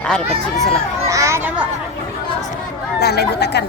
Ada kecil salah. Ada, Bu. Nah, ibu tekan.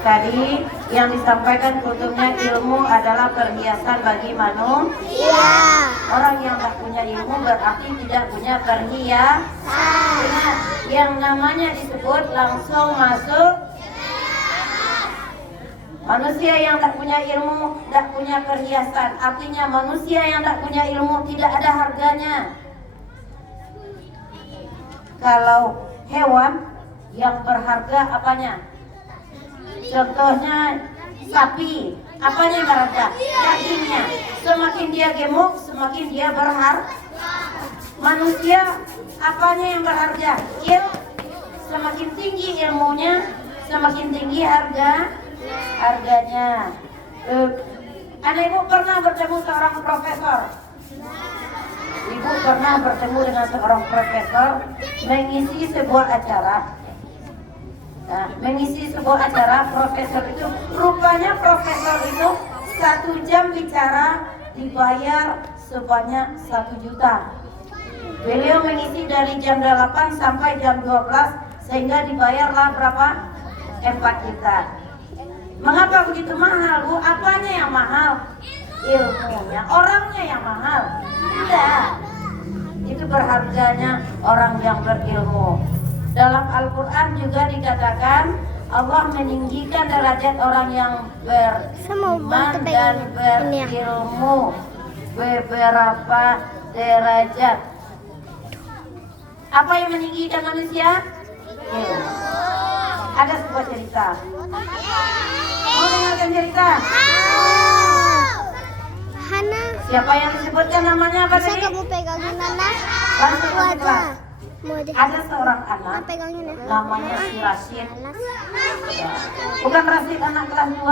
Tadi yang disampaikan kutubnya ilmu adalah perhiasan bagi manusia. Iya. Orang yang tak punya ilmu berarti tidak punya perhiasan. Yang namanya disebut langsung masuk. Manusia yang tak punya ilmu, tak punya perhiasan. Artinya manusia yang tak punya ilmu tidak ada harganya. Kalau hewan yang berharga apanya? Contohnya sapi, apanya yang berharga? Dagingnya. Semakin dia gemuk, semakin dia berharga. Manusia, apanya yang berharga? Semakin tinggi ilmunya, semakin tinggi harganya. Anak ibu pernah bertemu seorang profesor? Ibu pernah bertemu dengan seorang profesor mengisi sebuah acara. Profesor itu rupanya profesor itu 1 jam bicara dibayar sebanyak 1 juta. Beliau mengisi dari jam 8 sampai jam 12 sehingga dibayarlah berapa? 4 juta. Mengapa begitu mahal, Bu? Apanya yang mahal? Ilmunya. Orangnya yang mahal? Tidak. Itu berharganya orang yang berilmu. Dalam Al-Quran juga dikatakan Allah meninggikan derajat orang yang beriman dan berilmu beberapa derajat. Apa yang meninggikan manusia? Ilmu. Ada sebuah cerita. Mau dengarkan cerita? Hana. Siapa yang disebutkan namanya apa tadi? Bisa kamu pegangin Nana? Langsung Aku aja. kelas. Mau deh. Ada seorang anak Pegangin ya. namanya si Rashid. Bukan Rashid anak kelas 2.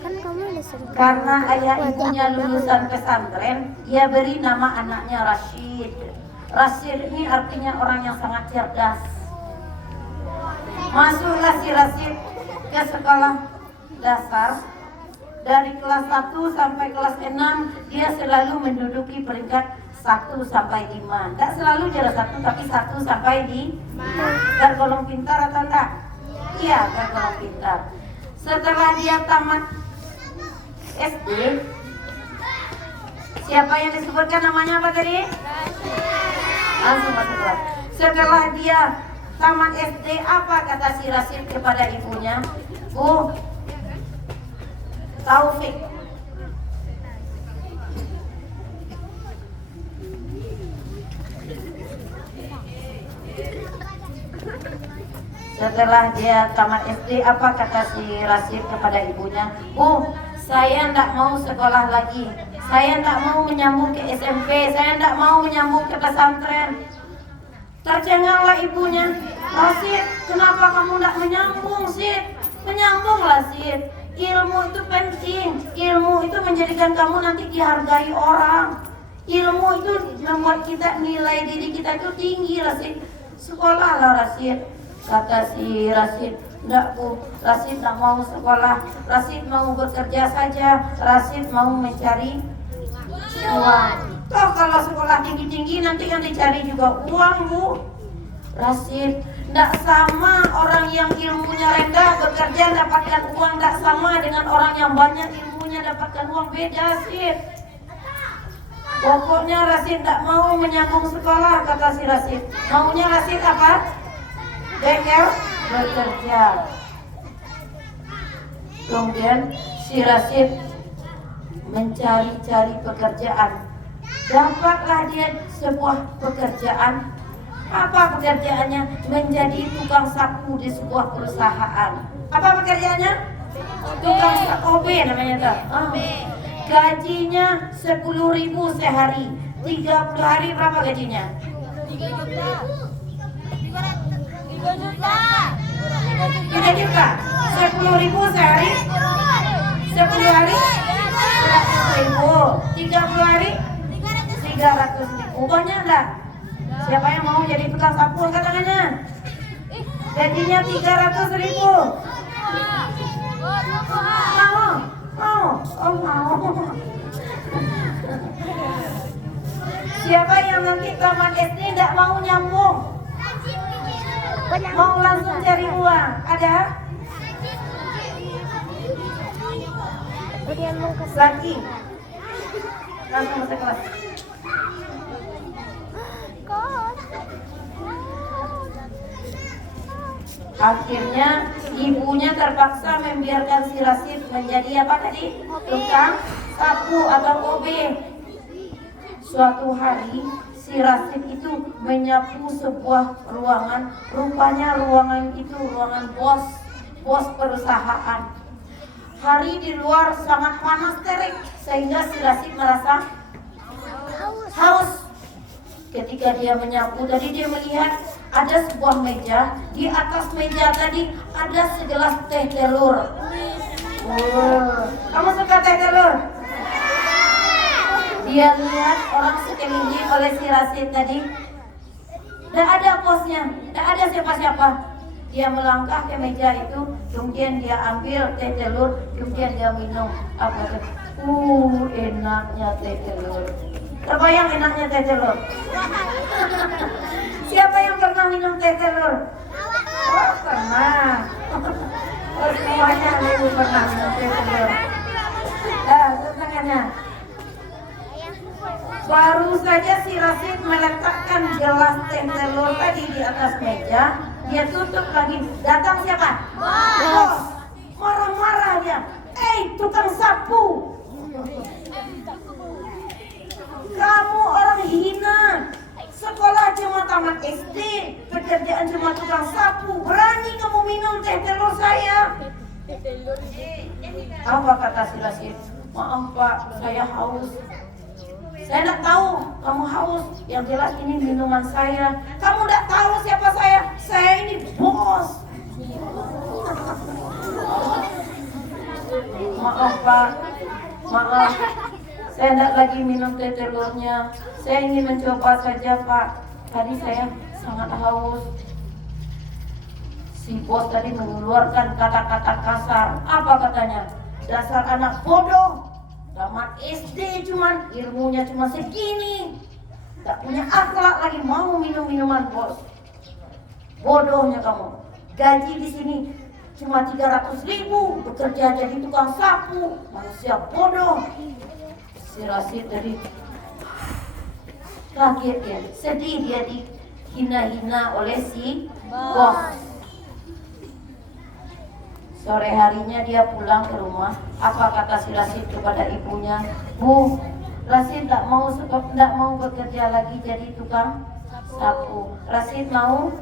Kan kamu udah sering. Karena ayah ibunya lulusan pesantren, dia beri nama anaknya Rashid. Rashid ini artinya orang yang sangat cerdas. Masuklah si Rashid ke sekolah dasar. Dari kelas 1 sampai kelas 6 dia selalu menduduki peringkat 1 sampai 5. Tak selalu juara 1 tapi 1 sampai 5. Tergolong pintar atau enggak? Iya, tergolong pintar. Setelah dia tamat SD, siapa yang disebutkan namanya apa tadi? Langsung masuk kelas. Setelah dia tamat SD, apa kata si Rashid kepada ibunya? Bu, Taufik, setelah dia tamat SD, apa kata si Rashid kepada ibunya? Bu, saya tidak mau sekolah lagi. Saya tidak mau menyambung ke SMP. Saya tidak mau menyambung ke pesantren. Tercenganglah ibunya. Rashid, kenapa kamu tidak menyambung, Sid? Menyambunglah, Sid. Ilmu itu penting. Ilmu itu menjadikan kamu nanti dihargai orang. Ilmu itu membuat kita nilai diri kita itu tinggi, Rashid. Sekolahlah, Rashid. Kata si Rashid, enggak, Bu, Rashid tak mau sekolah. Rashid mau bekerja saja. Rashid mau mencari uang. Toh kalau sekolah tinggi-tinggi nanti yang dicari juga uang, Bu. Rashid, enggak sama orang yang ilmunya rendah bekerja dapatkan uang, enggak sama dengan orang yang banyak ilmunya dapatkan uang. Beda, Rashid. Pokoknya Rashid enggak mau menyambung sekolah, kata si Rashid. Maunya Rashid apa? Bekerja. Kemudian si Rashid mencari-cari pekerjaan. Dapatlah dia sebuah pekerjaan. Apa pekerjaannya? Menjadi tukang sapu di sebuah perusahaan. Apa pekerjaannya? Tukang sapu, OB namanya tuh. Gajinya 10.000 sehari. 30 hari berapa gajinya? 3 juta. 10.000 sehari. 10 hari 100.000. 30 hari 300.000. Banyak enggak? Siapa yang mau jadi tukang sapu angkat tangannya? Gajinya 300.000. Mau? Oh mau. Siapa yang nanti tamat SD tidak mau nyambung? Mau langsung cari uang? Ada? Lagi. Langsung masuk kelas. Akhirnya ibunya terpaksa membiarkan si Rasid menjadi apa tadi? Tukang sapu atau OB. Suatu hari si Rasid itu menyapu sebuah ruangan. Rupanya ruangan itu ruangan bos perusahaan. Hari di luar sangat panas terik sehingga si Rasid merasa haus. Ketika dia menyapu tadi dia melihat ada sebuah meja. Di atas meja tadi ada segelas teh telur. Kamu suka teh telur? Dia lihat orang sekeliling oleh si Rasid tadi. Tidak ada bosnya, tidak ada siapa-siapa. Dia melangkah ke meja itu, kemudian dia ambil teh telur, kemudian dia minum. Apa itu? Enaknya teh telur. Terbayang enaknya teh telur? Siapa yang pernah minum teh telur? Oh, pernah. Oh, semuanya ibu pernah minum teh telur. Tangannya. Baru saja si Rasid meletakkan gelas teh telur tadi di atas meja, dia tutup lagi. Datang siapa? Bos. Marah-marah dia. Tukang sapu. Kamu orang hina. Sekolah cuma tamat SD, pekerjaan cuma tukang sapu. Berani kamu minum teh telur saya? Apa kata si Rasid? Maaf Pak, saya haus. Saya tidak tahu kamu haus. Yang jelas ini minuman saya. Kamu tidak tahu siapa saya? Saya ini bos. Maaf Pak, maaf. Saya tidak lagi minum teh telurnya. Saya ingin mencoba saja Pak. Tadi saya sangat haus. Si bos tadi mengeluarkan kata-kata kasar. Apa katanya? Dasar anak bodoh. Tamat SD cuman ilmunya cuma segini. Gak punya akhlak lagi mau minum minuman bos. Bodohnya kamu. Gaji di sini cuma 300.000, bekerja jadi tukang sapu. Manusia bodoh. Si Rasid tadi kaget ya, sedih dia dihina-hina oleh si bos. Sore harinya dia pulang ke rumah. Apa kata si Rasid kepada ibunya? Bu, Rasid tidak mau bekerja lagi jadi tukang sapu. Rasid mau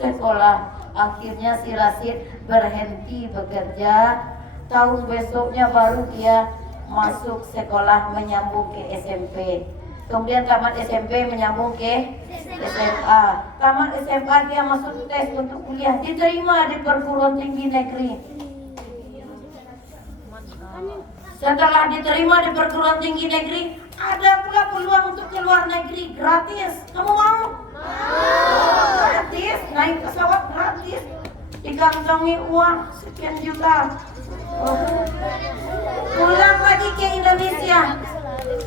sekolah. Akhirnya si Rasid berhenti bekerja. Tahun besoknya baru dia masuk sekolah menyambung ke SMP. Kemudian tamat SMP menyambung ke SMA. Tamat SMA dia masuk tes untuk kuliah, diterima di perguruan tinggi negeri. Setelah diterima di perguruan tinggi negeri, ada pula peluang untuk ke luar negeri gratis. Kamu mau? Gratis, naik pesawat gratis, dikantongi uang sekian juta. Pulang lagi ke Indonesia.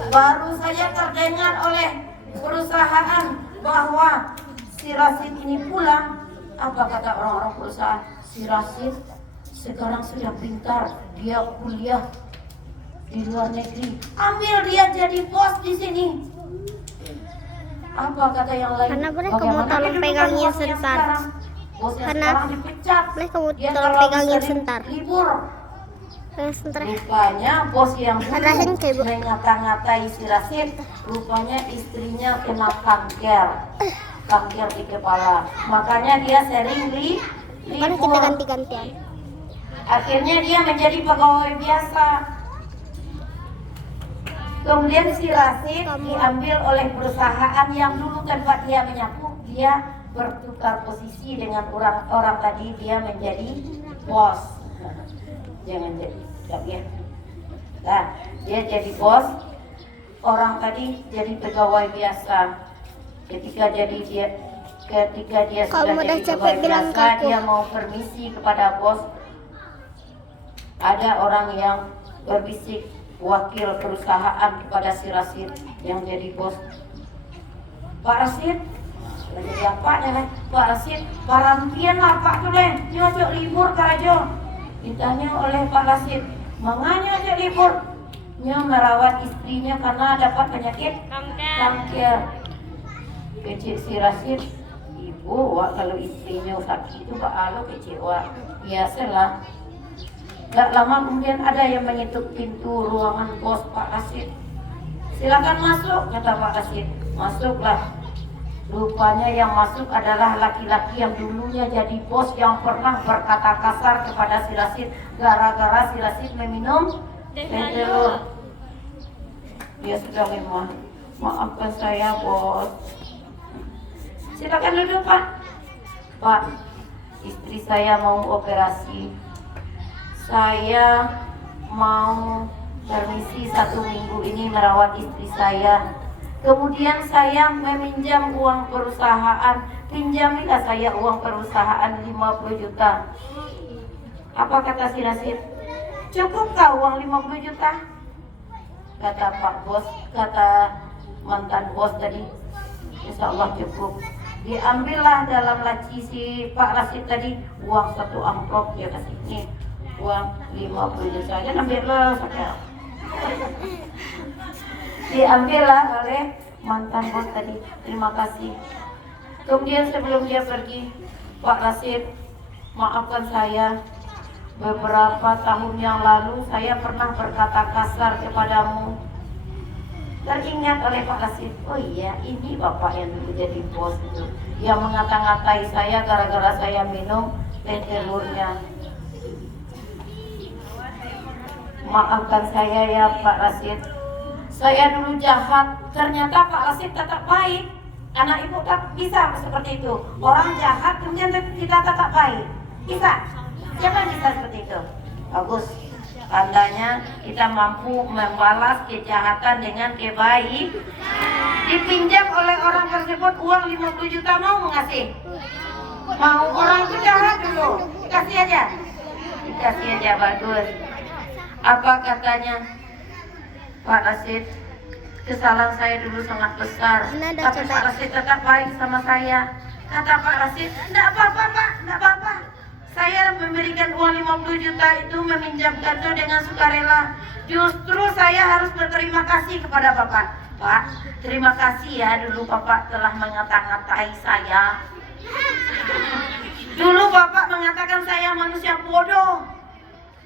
Baru saja terdengar oleh perusahaan bahwa si Rasid ini pulang. Apa kata orang-orang perusahaan? Si Rasid sekarang sudah pintar, dia kuliah di luar negeri. Ambil dia jadi bos di sini. Apa kata yang lain? Karena boleh kamu tolong pegangnya sebentar. Karena boleh kamu tolong pegangnya sebentar. Libur. Sebentar. Rupanya bos yang Rasain dulu coba. mengata-ngatai si Rasid, rupanya istrinya kena kanker di kepala. Makanya dia sering Karena kita libur. ganti-gantian. Akhirnya dia menjadi pegawai biasa. Kemudian si Rasid diambil oleh perusahaan yang dulu tempat dia menyapu. Dia bertukar posisi dengan orang tadi, dia menjadi bos. Jangan jadi ya. Nah, dia jadi bos. Orang tadi jadi pegawai biasa. Ketika dia sudah Kamu udah jadi capek pegawai bilang biasa, ke aku. dia mau permisi kepada bos. Ada orang yang berbisik, wakil perusahaan kepada si Rasid yang jadi bos. Pak Rasid, jadi apa ya? Pak Rasid, parampian lah Pak tu leh, nyocok libur karajo. Ditanya oleh Pak Rasid, menganya nyocok libur? Nya merawat istrinya karena dapat penyakit kanker. Kecil si Rasid, ibu wak kalau istrinya sakit itu Pak Alo kecewa. Biasalah. Gak lama kemudian ada yang mengetuk pintu ruangan bos Pak Rasid. Silakan masuk, kata Pak Rasid. Masuklah. Rupanya yang masuk adalah laki-laki yang dulunya jadi bos yang pernah berkata kasar kepada si Rasid gara-gara si Rasid meminum teh telur. Dia sudah lemah. Maafkan saya bos. Silakan duduk Pak. Pak, istri saya mau operasi. Saya mau permisi 1 minggu ini merawat istri saya. Kemudian saya meminjam uang perusahaan. Pinjamilah saya uang perusahaan 50 juta. Apa kata si Rasid? Cukupkah uang 50 juta? Kata Pak Bos, kata mantan bos tadi, insya Allah cukup. Diambillah dalam laci si Pak Rasid tadi uang 1 amplop, dia kasih ini uang 50 juta saja, ambillah saja. Diambillah oleh mantan bos tadi. Terima kasih. Kemudian sebelum dia pergi, Pak Rasid, maafkan saya. Beberapa tahun yang lalu saya pernah berkata kasar kepadamu. Teringat oleh Pak Rasid, oh iya ini bapak yang dulu jadi bos itu, yang mengata-ngatai saya gara-gara saya minum teh telurnya. Maafkan saya ya Pak Rasid. Saya dulu jahat, ternyata Pak Rasid tetap baik. Anak ibu tak bisa seperti itu. Orang jahat kemudian kita tetap baik. Bisa? Siapa bisa seperti itu? Bagus. Tandanya kita mampu membalas kejahatan dengan kebaik. Dipinjam oleh orang tersebut uang 50 juta, mau mengasih? Mau. Orang itu jahat dulu, kasih aja. Kasih aja, bagus. Apa katanya Pak Rasid? Kesalahan saya dulu sangat besar, tapi Pak Rasid tetap baik sama saya. Kata Pak Rasid, enggak apa-apa Pak, enggak apa-apa. Saya memberikan uang 50 juta itu, meminjamkan itu dengan sukarela. Justru saya harus berterima kasih kepada Bapak. Pak, terima kasih ya dulu Bapak telah mengata-ngatai saya. Dulu Bapak mengatakan saya manusia bodoh.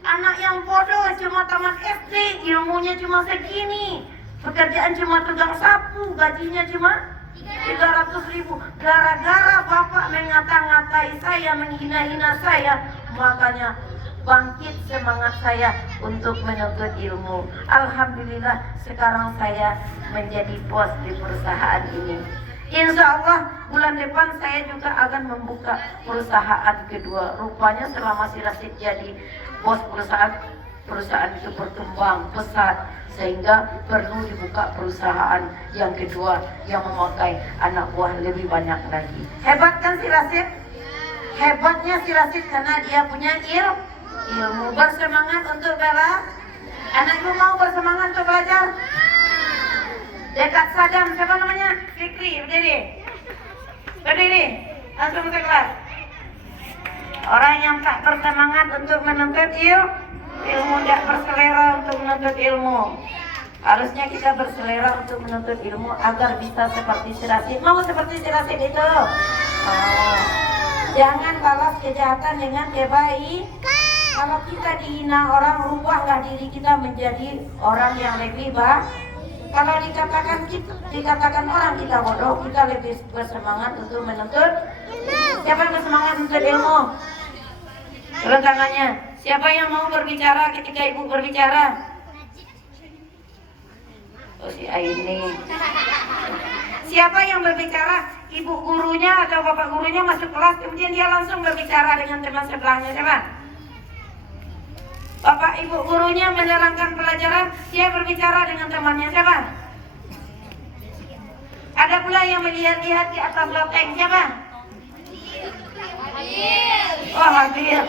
Anak yang bodoh, cuma tamat SD, ilmunya cuma segini. Pekerjaan cuma tukang sapu, gajinya cuma 300.000. Gara-gara Bapak mengata-ngatai saya, menghina-hina saya, makanya bangkit semangat saya untuk menuntut ilmu. Alhamdulillah sekarang saya menjadi bos di perusahaan ini. Insya Allah bulan depan saya juga akan membuka perusahaan kedua. Rupanya selama si Rasid jadi bos perusahaan itu berkembang pesat, sehingga perlu dibuka perusahaan yang kedua yang memakai anak buah lebih banyak lagi. Hebat kan si Rasid? Hebatnya si Rasid karena dia punya ilmu. Bersemangat untuk bela. Anakku mau bersemangat untuk belajar. Dekat Sadam, siapa namanya? Fikri, berdiri, langsung ke kelas. Orang yang tak bersemangat untuk menuntut ilmu, tidak berselera untuk menuntut ilmu. Harusnya kita berselera untuk menuntut ilmu agar bisa seperti si Rasid. Mau seperti si Rasid itu? Jangan balas kejahatan dengan kebaikan. Kalau kita dihina orang, rubahlah diri kita menjadi orang yang lebih baik. Kalau dikatakan orang kita bodoh, kita lebih bersemangat untuk menuntut. Siapa yang bersemangat untuk ilmu? Turun tangannya. Siapa yang mau berbicara ketika ibu berbicara? Oh, si Aini. Siapa yang berbicara? Ibu gurunya atau bapak gurunya masuk kelas, kemudian dia langsung berbicara dengan teman sebelahnya. Siapa? Bapak ibu gurunya menerangkan pelajaran, dia berbicara dengan temannya. Siapa? Ada pula yang melihat-lihat di atas loteng. Siapa? Oh, hadir.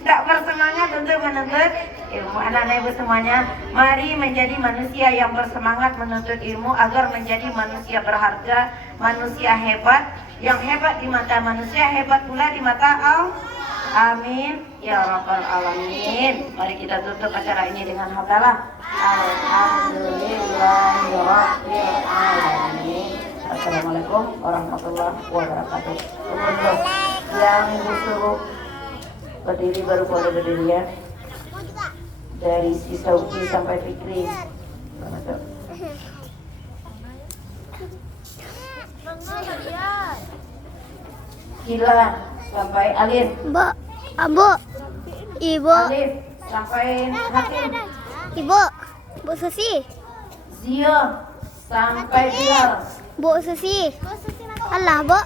Tidak bersemangat untuk menuntut ilmu. Anak-anak ibu semuanya, mari menjadi manusia yang bersemangat menuntut ilmu agar menjadi manusia berharga, manusia hebat, yang hebat di mata manusia, hebat pula di mata Allah. Amin ya rabbal alamin. Mari kita tutup acara ini dengan hamdalah. Alhamdulillahirabbil alamin. Assalamualaikum warahmatullahi wabarakatuh. Untuk yang disuruh berdiri baru boleh berdiri ya. Dari si Sauki sampai Fikri. Gila sampai Alif. Bu, Abu, Ibu, Alif sampai Hakim. Ibu, Bu Susi, Zio sampai Bilal. Bu Susi. Allah, Bu.